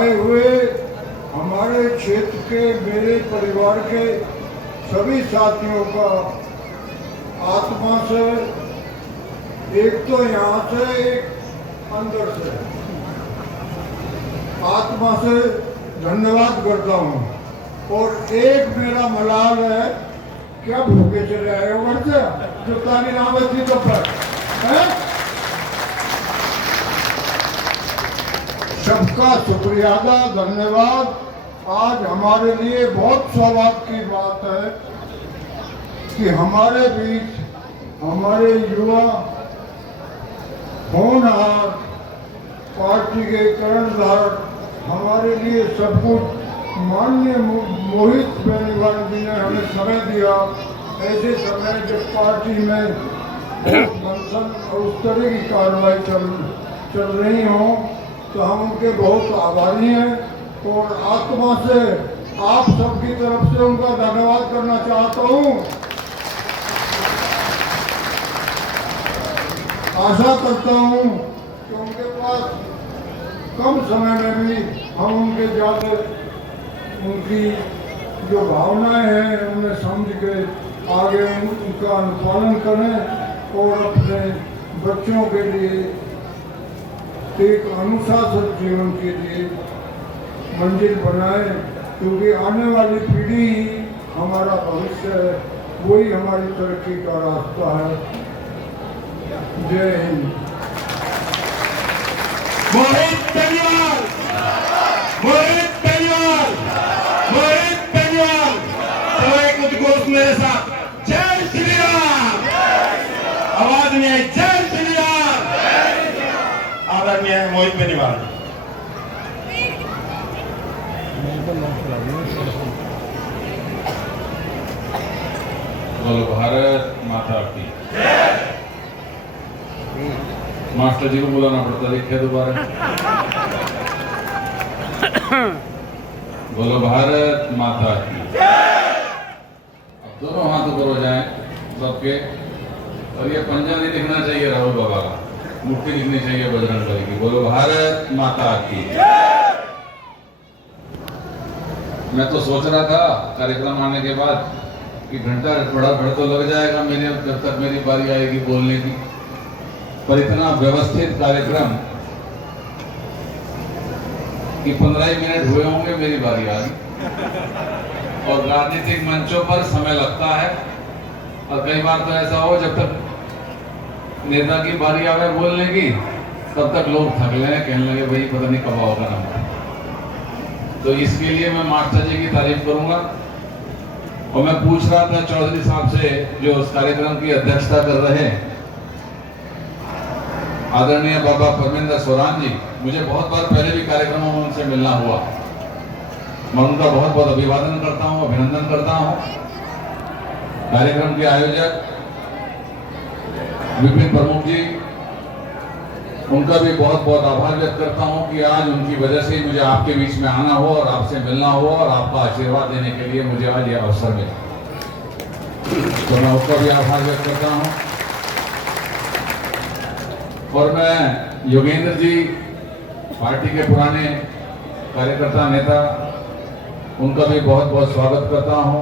आए हुए हमारे क्षेत्र के, मेरे परिवार के सभी साथियों का आत्मा से, एक तो यहाँ से, एक अंदर से, आत्मा से धन्यवाद करता हूँ। और एक मेरा मलाल है, क्या भूखे चले आए हो घर से, जो ताली नाम थी तो पर है? सबका शुक्रिया अदा, धन्यवाद। आज हमारे लिए बहुत सौभाग्य की बात है कि हमारे बीच हमारे युवा होनहार, पार्टी के कर्णधार, हमारे लिए सब कुछ माननीय मोहित बेनीवाल जी ने हमें समय दिया। ऐसे समय जब पार्टी में बहुत मंथन और उस तरह की कार्रवाई चल रही हो, तो हम उनके बहुत आभारी हैं। और आत्मा से आप सबकी तरफ से उनका धन्यवाद करना चाहता हूँ। आशा करता हूँ कि उनके पास कम समय में भी हम उनके ज़्यादा उनकी जो भावनाएं हैं उन्हें समझ के आगे उनका अनुपालन करें और अपने बच्चों के लिए एक अनुशासित जीवन के लिए मंजिल बनाए, क्योंकि आने वाली पीढ़ी ही हमारा भविष्य है, वही हमारी तरक्की का रास्ता है। जय हिंद। मोहित बेनीवाल, मोहित बेनीवाल, मोहित बेनीवाल, तो एक उद्घोष मेरे साथ, जय श्री राम। आवाज में आई, जय श्री राम। आदरणीय मोहित बेनीवाल। बोलो भारत माता की। मास्टर जी को बुलाना पड़ता, देखिए दोबारा। बोलो भारत माता की। अब दोनों हाथ ऊपर हो जाएं सबके, और ये पंजा नहीं दिखना चाहिए राहुल बाबा का, मुट्ठी दिखनी चाहिए बजरंग बली की। बोलो भारत माता की। मैं तो सोच रहा था कार्यक्रम आने के बाद कि घंटा बड़ा भड़ तो लग जाएगा मेरे, जब तक मेरी बारी आएगी बोलने की, पर इतना व्यवस्थित कार्यक्रम कि 15 ही मिनट हुए होंगे मेरी बारी आ गई। और राजनीतिक मंचों पर समय लगता है, और कई बार तो ऐसा हो जब तक नेता की बारी आवे बोलने की, तब तक लोग थक लें, कहने लगे भाई पता नहीं कब होगा नंबर। तो इसके लिए मैं मास्टर जी की तारीफ करूंगा। और मैं पूछ रहा था चौधरी साहब से, जो उस कार्यक्रम की अध्यक्षता कर रहे हैं, आदरणीय बाबा परमेंद्र सोरान जी, मुझे बहुत बार पहले भी कार्यक्रमों में उनसे मिलना हुआ। मैं उनका बहुत बहुत अभिवादन करता हूँ, अभिनंदन करता हूँ। कार्यक्रम के आयोजक विपिन प्रमुख जी, उनका भी बहुत बहुत आभार व्यक्त करता हूं कि आज उनकी वजह से मुझे आपके बीच में आना हो और आपसे मिलना हो और आपका आशीर्वाद देने के लिए मुझे आज यह अवसर मिला, तो मैं उसका भी आभार व्यक्त करता हूं। और मैं योगेंद्र जी, पार्टी के पुराने कार्यकर्ता नेता, उनका भी बहुत बहुत स्वागत करता हूं।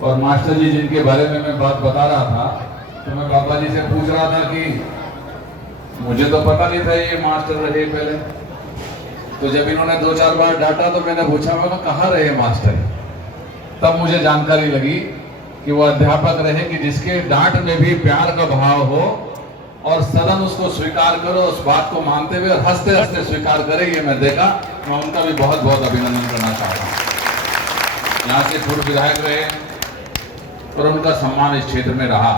और मास्टर जी जिनके बारे में मैं बात बता रहा था, तो मैं बाबा जी से पूछ रहा था कि मुझे तो पता नहीं था ये मास्टर रहे पहले, तो जब इन्होंने 2-4 बार डांटा तो मैंने पूछा, मैं कहाँ रहे मास्टर, तब मुझे जानकारी लगी कि वो अध्यापक रहे कि जिसके डांट में भी प्यार का भाव हो और सदन उसको स्वीकार करो, उस बात को मानते हुए और हंसते हंसते स्वीकार करे, ये मैं देखा। मैं उनका भी बहुत बहुत अभिनंदन करना चाहता हूँ। यहाँ से पूर्व विधायक रहे और उनका सम्मान इस क्षेत्र में रहा,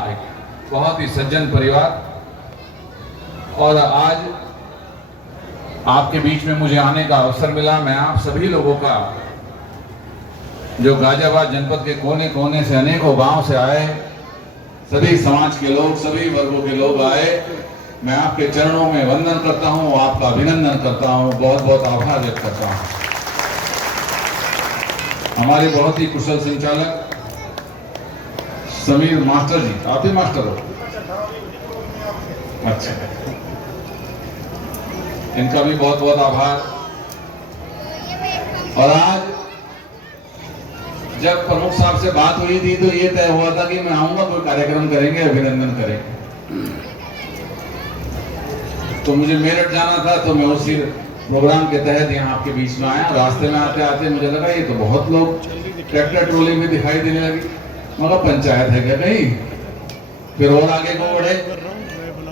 बहुत ही सज्जन परिवार। और आज आपके बीच में मुझे आने का अवसर मिला। मैं आप सभी लोगों का, जो गाजियाबाद जनपद के कोने कोने से, अनेकों गांव से आए, सभी समाज के लोग, सभी वर्गों के लोग आए, मैं आपके चरणों में वंदन करता हूं, आपका अभिनंदन करता हूं, बहुत बहुत आभार व्यक्त करता हूं। हमारे बहुत ही कुशल संचालक समीर मास्टर जी, आप ही मास्टर हो? अच्छा, इनका भी बहुत बहुत आभार। और आज जब प्रमुख साहब से बात हुई थी तो ये तय हुआ था कि मैं आऊंगा, कोई कार्यक्रम करेंगे, अभिनंदन करेंगे। तो मुझे मेरठ जाना था, तो मैं उसी प्रोग्राम के तहत यहाँ आपके बीच में आया। रास्ते में आते आते मुझे लगा ये तो बहुत लोग ट्रैक्टर ट्रॉली में दिखाई देने लगी, मगर पंचायत है क्या कहीं? फिर और आगे को बढ़े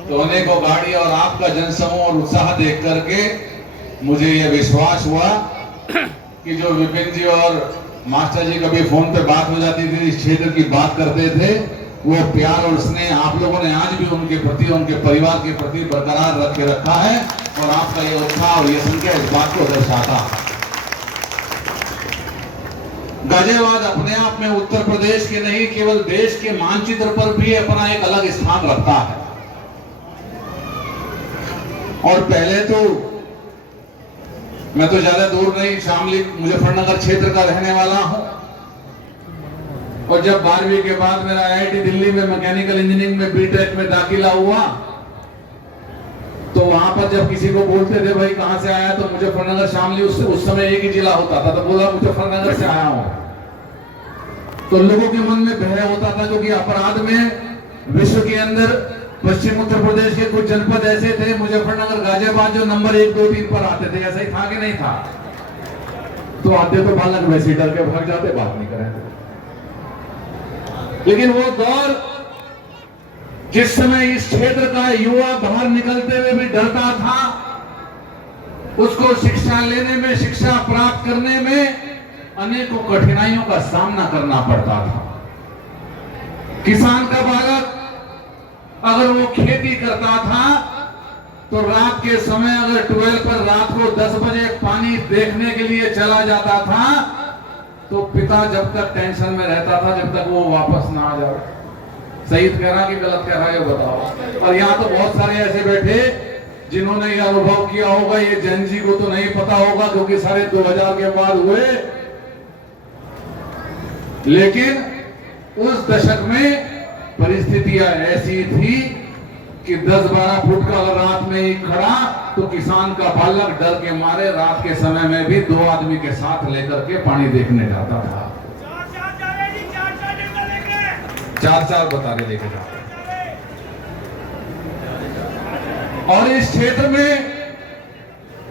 तो अनेकों गाड़ी और आपका जनसमूह और उत्साह देख करके मुझे यह विश्वास हुआ कि जो विपिन जी और मास्टर जी कभी फोन पे बात हो जाती थी, इस क्षेत्र की बात करते थे, वो प्यार और स्नेह आप लोगों ने आज भी उनके प्रति, उनके परिवार के प्रति बरकरार रख के रखा है। और आपका ये उत्साह और ये संख्या इस बात को दर्शाता है। गाजियाबाद अपने आप में उत्तर प्रदेश के नहीं, केवल देश के मानचित्र पर भी अपना एक अलग स्थान रखता है। और पहले तो मैं तो ज्यादा दूर नहीं, शामली मुजफ्फरनगर क्षेत्र का रहने वाला हूं। और जब 12वीं के बाद मेरा IIT दिल्ली में मैकेनिकल इंजीनियरिंग में बीटेक में दाखिला हुआ, तो वहां पर जब किसी को बोलते थे भाई कहां से आया, तो मुजफ्फरनगर शामली उस समय एक ही जिला होता था, तो बोला मुजफ्फरनगर से आया हूं। तो लोगों के मन में भय होता था, क्योंकि अपराध में विश्व के अंदर पश्चिम उत्तर प्रदेश के कुछ जनपद ऐसे थे, मुजफ्फरनगर, गाजियाबाद, जो नंबर 1, 2, 3 पर आते थे। ऐसा ही था कि नहीं था? तो आते तो बालक वैसे डर के भाग जाते, बात नहीं करें। लेकिन वो दौर जिस समय इस क्षेत्र का युवा बाहर निकलते हुए भी डरता था, उसको शिक्षा लेने में, शिक्षा प्राप्त करने में अनेकों कठिनाइयों का सामना करना पड़ता था। किसान का बालक अगर वो खेती करता था तो रात के समय अगर ट्वेल्व पर रात को 10 बजे पानी देखने के लिए चला जाता था, तो पिता जब तक टेंशन में रहता था जब तक वो वापस ना आ जाए। सही कह रहा कि गलत कह रहा है, ये बताओ। और यहाँ तो बहुत सारे ऐसे बैठे जिन्होंने ये अनुभव किया होगा, ये जैन जी को तो नहीं पता होगा क्योंकि सारे 2000 के बाद हुए। लेकिन उस दशक में परिस्थितियां ऐसी थी कि 10-12 फुट का अगर रात में ही खड़ा, तो किसान का बालक डर के मारे रात के समय में भी 2 आदमी के साथ लेकर के पानी देखने जाता था। 4-4 बतारे लेके जाते। और इस क्षेत्र में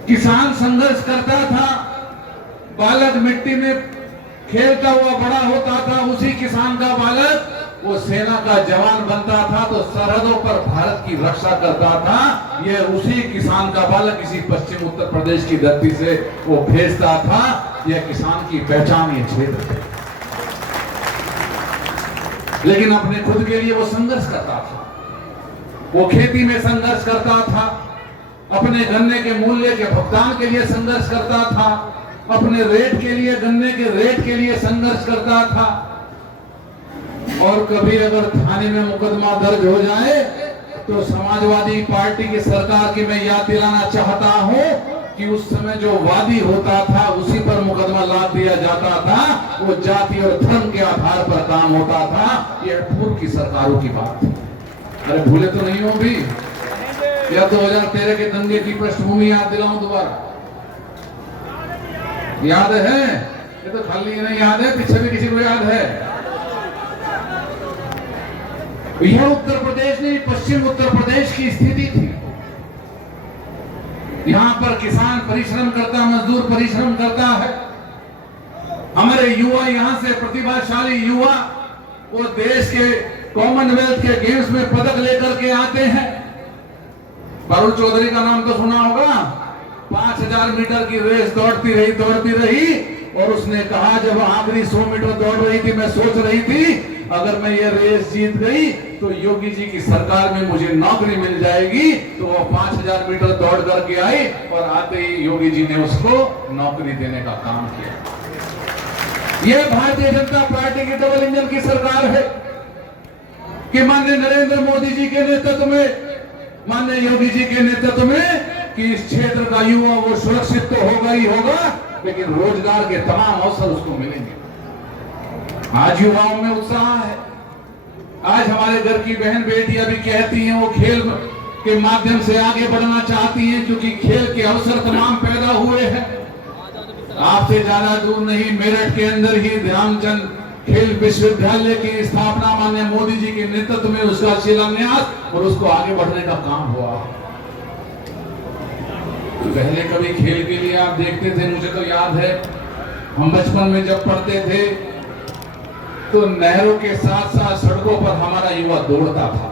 किसान संघर्ष करता था, बालक मिट्टी में खेलता हुआ बड़ा होता था। उसी किसान का बालक वो सेना का जवान बनता था, तो सरहदों पर भारत की रक्षा करता था। ये उसी किसान का बालक किसी पश्चिम उत्तर प्रदेश की धरती से वो भेजता था। यह किसान की पहचान ये क्षेत्र है। लेकिन अपने खुद के लिए वो संघर्ष करता था, वो खेती में संघर्ष करता था, अपने गन्ने के मूल्य के भुगतान के लिए संघर्ष करता था, अपने रेट के लिए, गन्ने के रेट के लिए संघर्ष करता था। और कभी अगर थाने में मुकदमा दर्ज हो जाए तो समाजवादी पार्टी की सरकार की मैं याद दिलाना चाहता हूं कि उस समय जो वादी होता था उसी पर मुकदमा लाद दिया जाता था। वो जाति और धर्म के आधार पर काम होता था। यह पूर्व की सरकारों की बात थी। अरे भूले तो नहीं हो भी? या 2013 के दंगे की पृष्ठभूमि याद दिलाऊं दोबारा? याद है? ये तो खाली नहीं याद है, पीछे भी किसी को याद है? यह उत्तर प्रदेश नहीं, पश्चिम उत्तर प्रदेश की स्थिति थी। यहां पर किसान परिश्रम करता, मजदूर परिश्रम करता है। हमारे युवा यहां से प्रतिभाशाली युवा वो देश के कॉमनवेल्थ के गेम्स में पदक लेकर के आते हैं। पारुल चौधरी का नाम तो सुना होगा। 5000 मीटर की रेस दौड़ती रही और उसने कहा जब आखिरी 100 मीटर दौड़ रही थी, मैं सोच रही थी अगर मैं ये रेस जीत गई तो योगी जी की सरकार में मुझे नौकरी मिल जाएगी। तो वो 5000 मीटर दौड़ करके आई और आते ही योगी जी ने उसको नौकरी देने का काम किया। यह भारतीय जनता पार्टी की डबल इंजन की सरकार है कि माननीय नरेंद्र मोदी जी के नेतृत्व में, माननीय योगी जी के नेतृत्व में, कि इस क्षेत्र का युवा वो सुरक्षित तो होगा ही होगा, लेकिन रोजगार के तमाम अवसर उसको मिलेंगे। आज युवाओं में उत्साह है। आज हमारे घर की बहन बेटियां भी कहती हैं वो खेल के माध्यम से आगे बढ़ना चाहती हैं, क्योंकि खेल के अवसर तमाम पैदा हुए हैं। आपसे ज्यादा दूर नहीं, मेरठ के अंदर ही ध्यानचंद खेल विश्वविद्यालय की स्थापना माननीय मोदी जी के नेतृत्व में उसका शिलान्यास और उसको आगे बढ़ने का काम हुआ। पहले कभी खेल के लिए आप देखते थे, मुझे तो याद है हम बचपन में जब पढ़ते थे तो नहरों के साथ साथ सड़कों पर हमारा युवा दौड़ता था,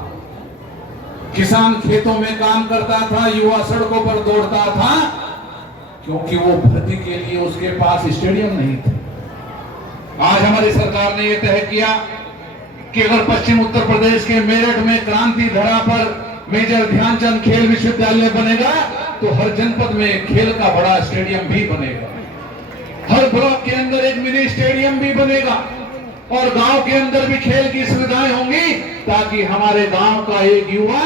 किसान खेतों में काम करता था, युवा सड़कों पर दौड़ता था, क्योंकि वो भर्ती के लिए उसके पास स्टेडियम नहीं थे। आज हमारी सरकार ने यह तय किया कि अगर पश्चिम उत्तर प्रदेश के मेरठ में क्रांति धरा पर मेजर ध्यानचंद खेल विश्वविद्यालय बनेगा तो हर जनपद में खेल का बड़ा स्टेडियम भी बनेगा, हर ब्लॉक के अंदर एक मिनी स्टेडियम भी बनेगा और गांव के अंदर भी खेल की सुविधाएं होंगी, ताकि हमारे गांव का एक युवा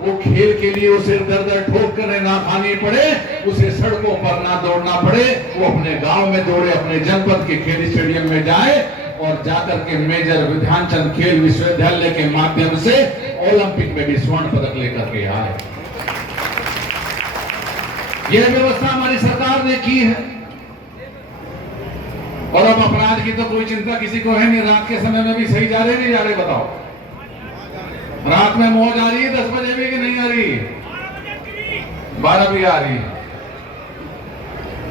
वो खेल के लिए उसे दर ठोकरें ना खानी पड़े, उसे सड़कों पर ना दौड़ना पड़े, वो अपने गांव में दौड़े, अपने जनपद के खेल स्टेडियम में जाए और जाकर के मेजर ध्यानचंद खेल विश्वविद्यालय के माध्यम से ओलंपिक में भी स्वर्ण पदक लेकर के आए। यह व्यवस्था हमारी सरकार ने की है। और अब अपराध की तो कोई चिंता किसी को है नहीं, रात के समय में भी सही जा रहे नहीं जा रहे, बताओ रात में मौज आ रही है 10 बजे भी कि नहीं आ रही, 12 भी आ रही है।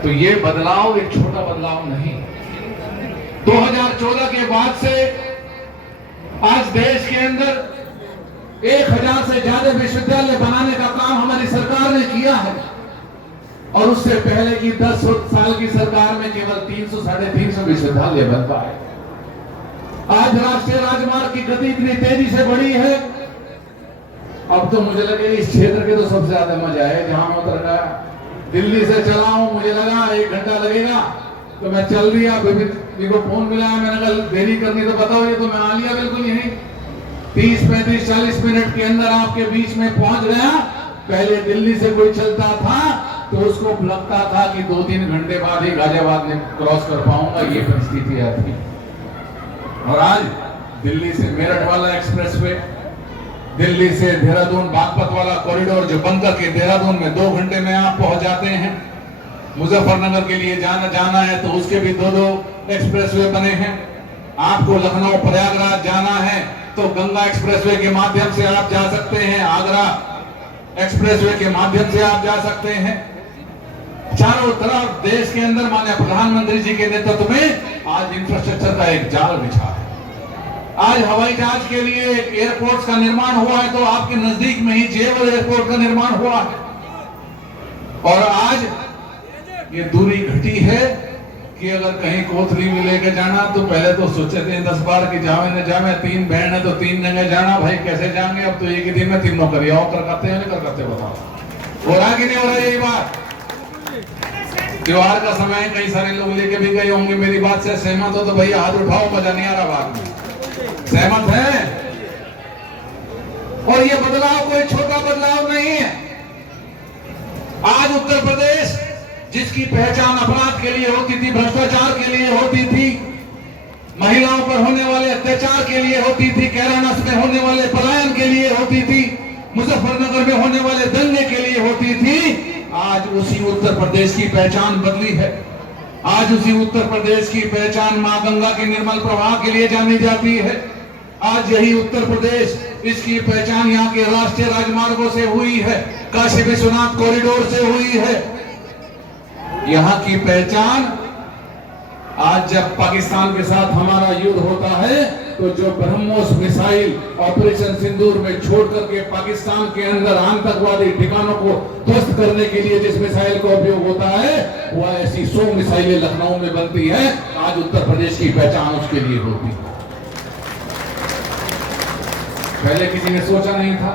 तो ये बदलाव एक छोटा बदलाव नहीं, 2014 के बाद से आज देश के अंदर 1000 से ज्यादा विश्वविद्यालय बनाने का काम हमारी सरकार ने किया है और उससे पहले की 10 साल की सरकार में केवल 300 साढ़े 300 विश्वविद्यालय बन पाए। आज राष्ट्रीय राजमार्ग की गति इतनी तेजी से बढ़ी है, अब तो मुझे लगे इस क्षेत्र के तो सबसे ज्यादा मजा है जहां मैं उतर गया। दिल्ली से चला हूं, मुझे लगा 1 घंटा लगेगा तो मैं चल दिया, बेबी को फोन मिला, मैंने कहा देरी करनी तो बताओ, ये तो मैं आ लिया बिल्कुल यहीं 30 35 40 मिनट के अंदर आपके बीच में पहुंच गया। पहले दिल्ली से कोई चलता था तो उसको लगता था कि 2-3 घंटे बाद ही गाजियाबाद में क्रॉस कर पाऊंगा, ये परिस्थिति थी। और आज दिल्ली से मेरठ वाला एक्सप्रेसवे, दिल्ली से देहरादून बागपत वाला कॉरिडोर जो बनकर के देहरादून में 2 घंटे में आप पहुंच जाते हैं। मुजफ्फरनगर के लिए जाना है तो उसके भी 2 एक्सप्रेसवे बने हैं। आपको लखनऊ प्रयागराज जाना है तो गंगा एक्सप्रेसवे के माध्यम से आप जा सकते हैं, आगरा एक्सप्रेसवे के माध्यम से आप जा सकते हैं। चारों तरफ देश के अंदर माननीय प्रधानमंत्री जी के नेतृत्व में आज इंफ्रास्ट्रक्चर का एक जाल बिछा है। आज हवाई जहाज के लिए एयरपोर्ट का निर्माण हुआ है तो आपके नजदीक में ही जेवर एयरपोर्ट का निर्माण हुआ है। और आज ये दूरी घटी है कि अगर कहीं कोथली में लेकर जाना तो पहले तो सोचे थे 10 बार कि जावे न जावे, 3 बहन है तो 3 जगह जाना, भाई कैसे जाएंगे, अब तो एक ही दिन में 3 नौकरियां कर करते हैं, नहीं करते, बताओ हो रहा कि नहीं हो रहा यही बात। त्योहार का समय कई सारे लोग लेके भी गए होंगे, मेरी बात से सहमत हो तो भैया हाथ उठाओ, मजा नहीं आ रहा बात में, सहमत है। और ये बदलाव कोई छोटा बदलाव नहीं है। आज उत्तर प्रदेश जिसकी पहचान अपराध के लिए होती थी, भ्रष्टाचार के लिए होती थी, महिलाओं पर होने वाले अत्याचार के लिए होती थी, कैराना में होने वाले पलायन के लिए होती थी, मुजफ्फरनगर में होने वाले दंगे के लिए होती थी, आज उसी उत्तर प्रदेश की पहचान बदली है। आज उसी उत्तर प्रदेश की पहचान मां गंगा के निर्मल प्रवाह के लिए जानी जाती है। आज यही उत्तर प्रदेश, इसकी पहचान यहाँ के राष्ट्रीय राजमार्गों से हुई है, काशी विश्वनाथ कॉरिडोर से हुई है। यहाँ की पहचान आज जब पाकिस्तान के साथ हमारा युद्ध होता है तो जो ब्रह्मोस मिसाइल ऑपरेशन सिंदूर में छोड़ करके पाकिस्तान के अंदर आतंकवादी ठिकानों को ध्वस्त करने के लिए जिस मिसाइल का उपयोग होता है, वह ऐसी 100 मिसाइलें लखनऊ में बनती है। आज उत्तर प्रदेश की पहचान उसके लिए होती है। पहले किसी ने सोचा नहीं था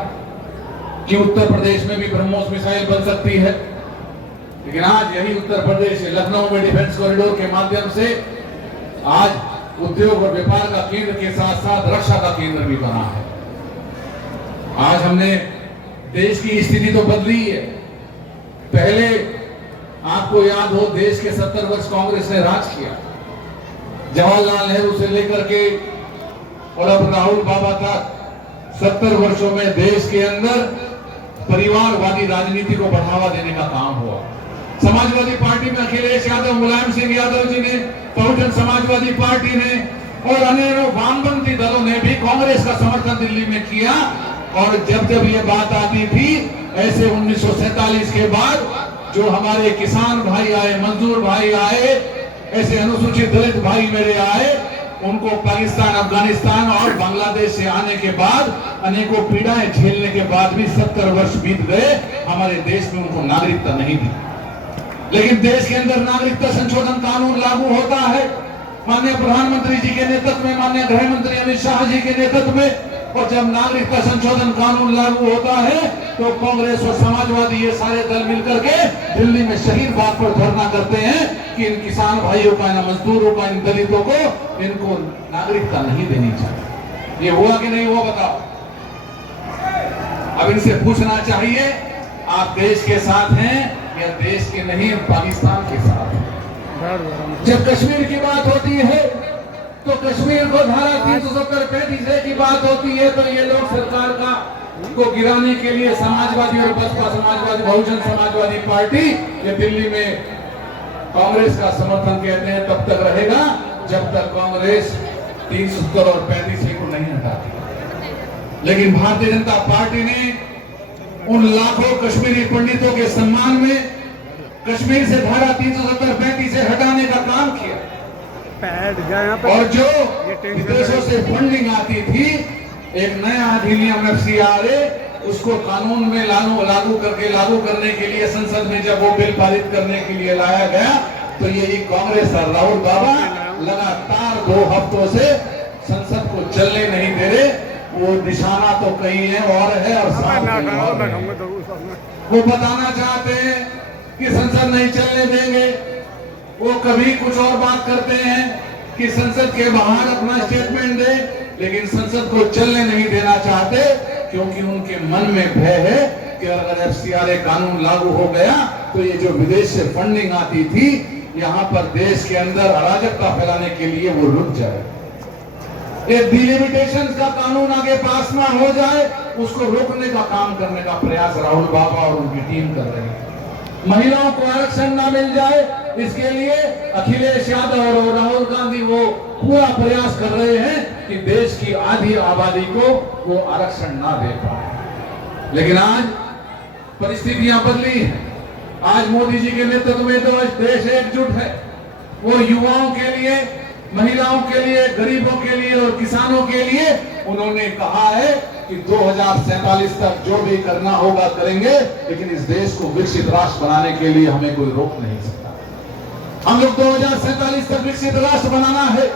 कि उत्तर प्रदेश में भी ब्रह्मोस मिसाइल बन सकती है, लेकिन आज यही उत्तर प्रदेश लखनऊ में डिफेंस कॉरिडोर के माध्यम से आज उद्योग और व्यापार का केंद्र के साथ साथ रक्षा का केंद्र भी बना है। आज हमने देश की स्थिति तो बदली है। पहले आपको याद हो, देश के 70 वर्ष कांग्रेस ने राज किया, जवाहरलाल नेहरू से लेकर के और अब राहुल बाबा तक 70 वर्षों में देश के अंदर परिवारवादी राजनीति को बढ़ावा देने का काम हुआ। समाजवादी पार्टी में अखिलेश यादव, मुलायम सिंह यादव जी ने, बहुजन समाजवादी पार्टी ने और अनेकों वामपंथी दलों ने भी कांग्रेस का समर्थन दिल्ली में किया। और जब जब ये बात आती थी, ऐसे 1947 के बाद जो हमारे किसान भाई आए, मजदूर भाई आए, ऐसे अनुसूचित दलित भाई मेरे आए, उनको पाकिस्तान, अफगानिस्तान और बांग्लादेश से आने के बाद अनेकों पीड़ाएं झेलने के बाद भी 70 वर्ष बीत गए, हमारे देश में उनको नागरिकता नहीं दी। लेकिन देश के अंदर नागरिकता संशोधन कानून लागू होता है माननीय प्रधानमंत्री जी के नेतृत्व में, माननीय गृह मंत्री अमित शाह जी के नेतृत्व में। और जब नागरिकता संशोधन कानून लागू होता है तो कांग्रेस और समाजवादी ये सारे दल मिलकर के दिल्ली में शहीद बाग पर धरना करते हैं कि इन किसान भाइयों का, इन मजदूरों का, इन दलितों को इनको नागरिकता नहीं देनी चाहिए। ये हुआ कि नहीं हुआ बताओ? अब इनसे पूछना चाहिए, आप देश के साथ हैं या देश के नहीं, पाकिस्तान के साथ हैं? जब कश्मीर की बात होती है तो कश्मीर को धारा 370-35 की बात होती है तो ये लोग सरकार का को गिराने के लिए समाजवादी और बसपा समाजवादी, बहुजन समाजवादी पार्टी ये दिल्ली में कांग्रेस का समर्थन कहते हैं तब तक रहेगा जब तक कांग्रेस 370 और 35 को नहीं हटाती। लेकिन भारतीय जनता पार्टी ने उन लाखों कश्मीरी पंडितों के सम्मान में कश्मीर से धारा 370-35 हटाने का काम किया। और जो विदेशों से फंडिंग आती थी, एक नया अधिनियम FCRA, उसको कानून में लागू करने के लिए संसद में जब वो बिल पारित करने के लिए लाया गया तो ये कांग्रेस और राहुल बाबा लगातार 2 हफ्तों से संसद को चलने नहीं दे रहे। वो निशाना तो कहीं है और है और वो बताना चाहते हैं कि संसद नहीं चलने देंगे। वो कभी कुछ और बात करते हैं कि संसद के बाहर अपना स्टेटमेंट दे, लेकिन संसद को चलने नहीं देना चाहते क्योंकि उनके मन में भय है कि अगर FCRA कानून लागू हो गया तो ये जो विदेश से फंडिंग आती थी यहाँ पर देश के अंदर अराजकता फैलाने के लिए वो रुक जाए। एक डिलिमिटेशन का कानून आगे पास ना हो जाए, उसको रोकने का काम करने का प्रयास राहुल बाबा और उनकी टीम कर रही है। महिलाओं को आरक्षण ना मिल जाए, इसके लिए अखिलेश यादव और राहुल गांधी वो पूरा प्रयास कर रहे हैं कि देश की आधी आबादी को वो आरक्षण ना दे पाए। लेकिन आज परिस्थितियां बदली हैं। आज मोदी जी के नेतृत्व में तो आज देश एकजुट है। वो युवाओं के लिए, महिलाओं के लिए, गरीबों के लिए और किसानों के लिए उन्होंने कहा है कि 2047 तक जो भी करना होगा करेंगे, लेकिन इस देश को विकसित राष्ट्र बनाने के लिए हमें कोई रोक नहीं सकता। हम लोग 2047 तक विकसित राष्ट्र बनाना है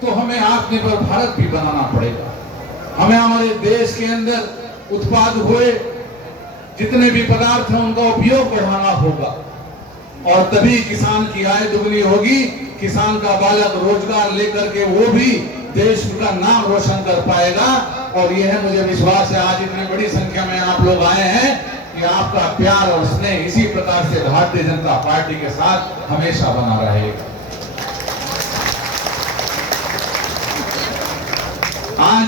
तो हमें आत्मनिर्भर भारत भी बनाना पड़ेगा। हमें हमारे देश के अंदर उत्पाद हुए जितने भी पदार्थ हैं उनका उपयोग बढ़ाना होगा और तभी किसान की आय दुगनी होगी। किसान का बालक रोजगार लेकर के वो भी देश का नाम रोशन कर पाएगा। और यह है, मुझे विश्वास है आज इतनी बड़ी संख्या में आप लोग आए हैं कि आपका प्यार और स्नेह इसी प्रकार से भारतीय जनता पार्टी के साथ हमेशा बना रहेगा। आज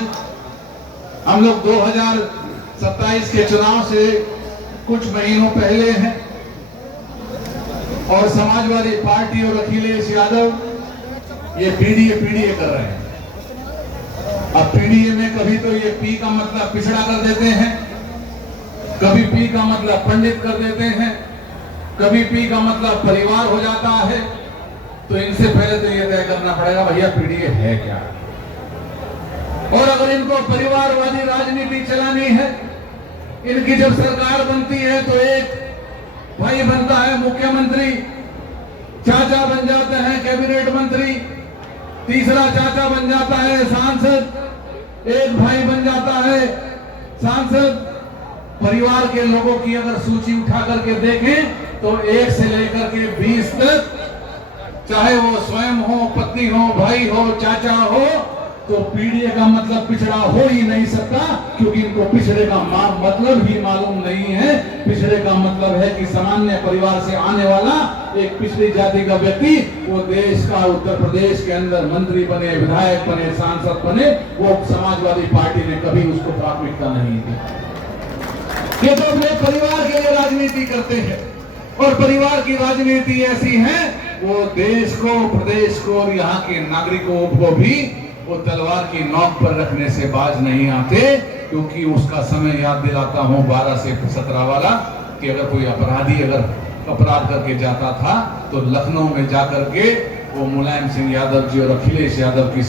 हम लोग 2027 के चुनाव से कुछ महीनों पहले हैं और समाजवादी पार्टी और अखिलेश यादव ये पीडीए कर रहे हैं। अब पीडीए में कभी तो ये पी का मतलब पिछड़ा कर देते हैं, कभी पी का मतलब पंडित कर देते हैं, कभी पी का मतलब परिवार हो जाता है। तो इनसे पहले तो ये तय करना पड़ेगा भैया पीडीए है क्या। और अगर इनको परिवारवादी राजनीति चलानी है, इनकी जब सरकार बनती है तो एक भाई बनता है मुख्यमंत्री, चाचा बन जाते हैं कैबिनेट मंत्री, तीसरा चाचा बन जाता है सांसद, एक भाई बन जाता है सांसद। परिवार के लोगों की अगर सूची उठा करके देखें तो 1 से लेकर के 20 तक, चाहे वो स्वयं हो, पत्नी हो, भाई हो, चाचा हो, तो पीडीए का मतलब पिछड़ा हो ही नहीं सकता क्योंकि इनको पिछड़े का मतलब ही मालूम नहीं है। पिछड़े का मतलब है कि सामान्य परिवार से आने वाला एक पिछड़ी जाति का व्यक्ति वो देश का, उत्तर प्रदेश के अंदर मंत्री बने, विधायक बने, सांसद बने, वो समाजवादी पार्टी ने कभी उसको प्राथमिकता नहीं दी। ये तो अपने परिवार के लिए राजनीति करते हैं। और परिवार की राजनीति ऐसी है, वो देश को, प्रदेश को और यहाँ के नागरिकों को भी वो तलवार की नोक पर रखने से बाज नहीं आते। क्योंकि उसका समय याद दिलाता हूँ 12 से 17 वाला, कि अगर कोई अपराधी अगर अपराध करके जाता था तो लखनऊ में जाकर के वो मुलायम सिंह यादव जी और अखिलेश यादव की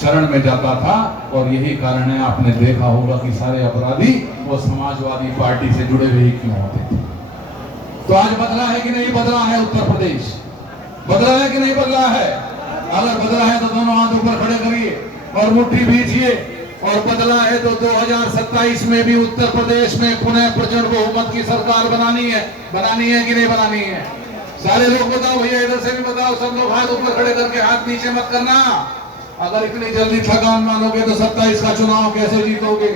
शरण में जाता था। और यही कारण है, आपने देखा होगा कि सारे अपराधी वो समाजवादी पार्टी से जुड़े हुए ही क्यों होते थे। तो आज बदला है कि नहीं बदला है उत्तर प्रदेश? बदला है कि नहीं बदला है? अगर बदला है तो दोनों हाथ ऊपर खड़े करिए और मुट्ठी भीजिए। और बदला है तो 2027 में भी उत्तर प्रदेश में पुनः प्रचंड बहुमत की सरकार बनानी है कि नहीं बनानी है? सारे लोग बताओ भैया, इधर से भी बताओ, सब लोग हाथ ऊपर खड़े करके, हाथ नीचे मत करना। अगर इतनी जल्दी थकान मानोगे तो 27 का चुनाव कैसे जीतोगे?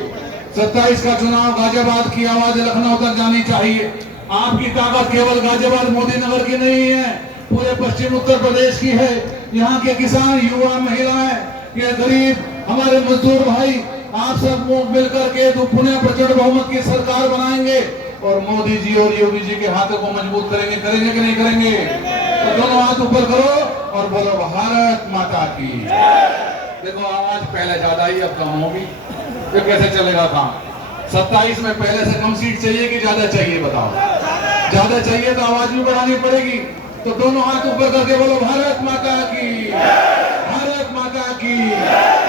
27 का चुनाव गाजियाबाद की आवाज लखनऊ तक जानी चाहिए। आपकी ताकत केवल गाजियाबाद मोदी नगर की नहीं है, पूरे पश्चिम उत्तर प्रदेश की है। यहाँ के किसान, युवा, महिलाएं, ये गरीब, हमारे मजदूर भाई, आप सब मिलकर के तो पुनः प्रचंड बहुमत की सरकार बनाएंगे और मोदी जी और योगी जी के हाथों को मजबूत करेंगे कि नहीं करेंगे? तो दोनों हाथ ऊपर करो और बोलो भारत माता की। देखो आवाज पहले ज्यादा ही, अब कम होगी, तो कैसे चलेगा काम? 27 में पहले से कम सीट चाहिए कि ज्यादा चाहिए? बताओ। ज्यादा चाहिए तो आवाज भी बढ़ानी पड़ेगी। तो दोनों हाथ ऊपर करके बोलो भारत माता की, भारत माता की।